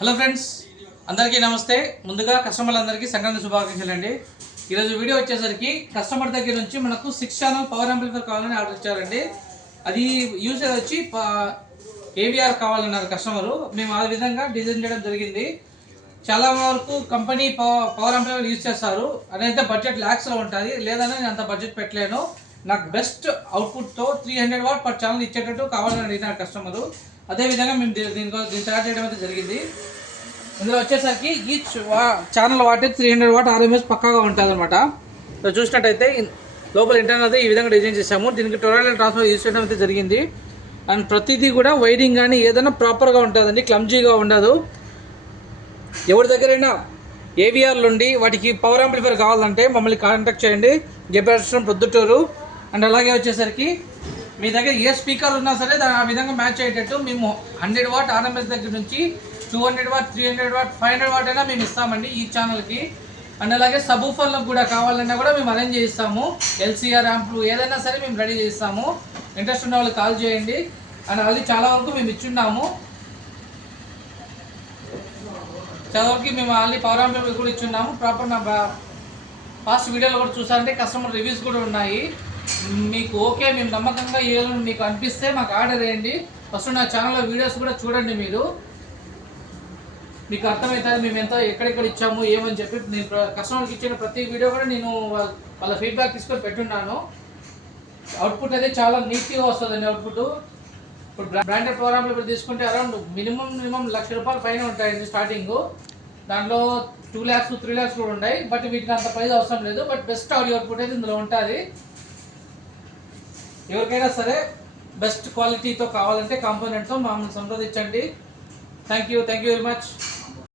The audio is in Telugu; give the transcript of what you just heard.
హలో ఫ్రెండ్స్, అందరికీ నమస్తే. ముందుగా కస్టమర్లందరికీ సంక్రాంతి శుభాకాంక్షలు అండి. ఈరోజు వీడియో వచ్చేసరికి కస్టమర్ దగ్గర నుంచి మనకు 6 ఛానల్ పవర్ యాంప్లిఫైర్ కావాలని ఆర్డర్ ఇచ్చారండి. అది యూజర్ వచ్చి AVR కావాలన్నారు కస్టమరు. మేము ఆ విధంగా డిజైన్ చేయడం జరిగింది. చాలా వరకు కంపెనీ పవర్ యాంప్లిఫైర్ యూజ్ చేస్తారు. అదైతే బడ్జెట్ ల్యాక్స్లో ఉంటుంది. లేదని నేను అంత బడ్జెట్ పెట్టలేను. నాకు బెస్ట్ అవుట్పుట్తో 300 వాట్ పర్ ఛానల్ ఇచ్చేటట్టు కావాలని అడిగినారు కస్టమరు. అదేవిధంగా మేము దీన్ని తయారు చేయడం అయితే జరిగింది. ఇందులో వచ్చేసరికి ఈచ్ ఛానల్ వాటి 300 వాట్ RMS పక్కాగా ఉంటుంది అనమాట. చూసినట్టయితే లోపల ఇంటర్నల్ అయితే ఈ విధంగా డిజైన్ చేసాము. దీనికి టొరాయిడ్ ట్రాన్స్ఫర్ యూజ్ చేయడం అయితే జరిగింది. అండ్ ప్రతిదీ కూడా వైరింగ్ కానీ ఏదైనా ప్రాపర్గా ఉంటుందండి, క్లమ్జీగా ఉండదు. ఎవరి దగ్గరైనా AVRలు ఉండి వాటికి పవర్ యాంప్లిఫైర్ కావాలంటే మమ్మల్ని కాంటాక్ట్ చేయండి. జయప్రదర్శనం ప్రొద్దుటూరు. అండ్ అలాగే వచ్చేసరికి మీ దగ్గర ఏ స్పీకర్ ఉన్నా సరే దాని ఆ విధంగా మ్యాచ్ అయ్యేటట్టు మేము 100 వాట్ RMS దగ్గర నుంచి 200 వాట్, 300 వాట్, 500 వాట్ అయినా మేము ఇస్తామండి ఈ ఛానల్కి. అండ్ అలాగే సబూఫర్లకు కూడా కావాలన్నా కూడా మేము అరేంజ్ చేయిస్తాము. LCR యాంప్లు ఏదైనా సరే మేము రెడీ చేస్తాము. ఇంట్రెస్ట్ ఉన్న వాళ్ళు కాల్ చేయండి. అండ్ అది చాలా వరకు మేము ఇచ్చున్నాము. చాలా వరకు మేము ఆల్రెడీ పవర్ యాంప్లు కూడా ఇచ్చున్నాము. ప్రాపర్ నా పాస్ట్ వీడియోలో కూడా చూసారంటే కస్టమర్ రివ్యూస్ కూడా ఉన్నాయి. మీకు ఓకే, మేము నమ్మకంగా ఏదో మీకు అనిపిస్తే మాకు ఆర్డర్ వేయండి. ఫస్ట్ నా ఛానల్లో వీడియోస్ కూడా చూడండి. మీకు అర్థమవుతుంది మేము ఎంత ఎక్కడెక్కడ ఇచ్చాము ఏమని చెప్పి. నేను కస్టమర్కి ఇచ్చిన ప్రతి వీడియో కూడా నేను వాళ్ళ ఫీడ్బ్యాక్ తీసుకొని పెట్టున్నాను. అవుట్పుట్ అయితే చాలా నీట్గా వస్తుందండి. అవుట్పుట్ ఇప్పుడు బ్రాండెడ్ పవర్ యాంప్లిఫైర్ తీసుకుంటే అరౌండ్ మినిమం ₹1,00,000 పైన ఉంటాయండి స్టార్టింగ్. దాంట్లో 2 lakhs 3 lakhs కూడా ఉన్నాయి. బట్ వీటికి అంత ప్రైస్ అవసరం లేదు. బట్ బెస్ట్ ఆడియో అవుట్పుట్ అయితే ఇందులో ఉంటుంది. ఎవరికైనా సరే బెస్ట్ క్వాలిటీతో కావాలంటే కాంపోనెంట్తో మమ్మల్ని సంప్రదించండి. Thank you very much.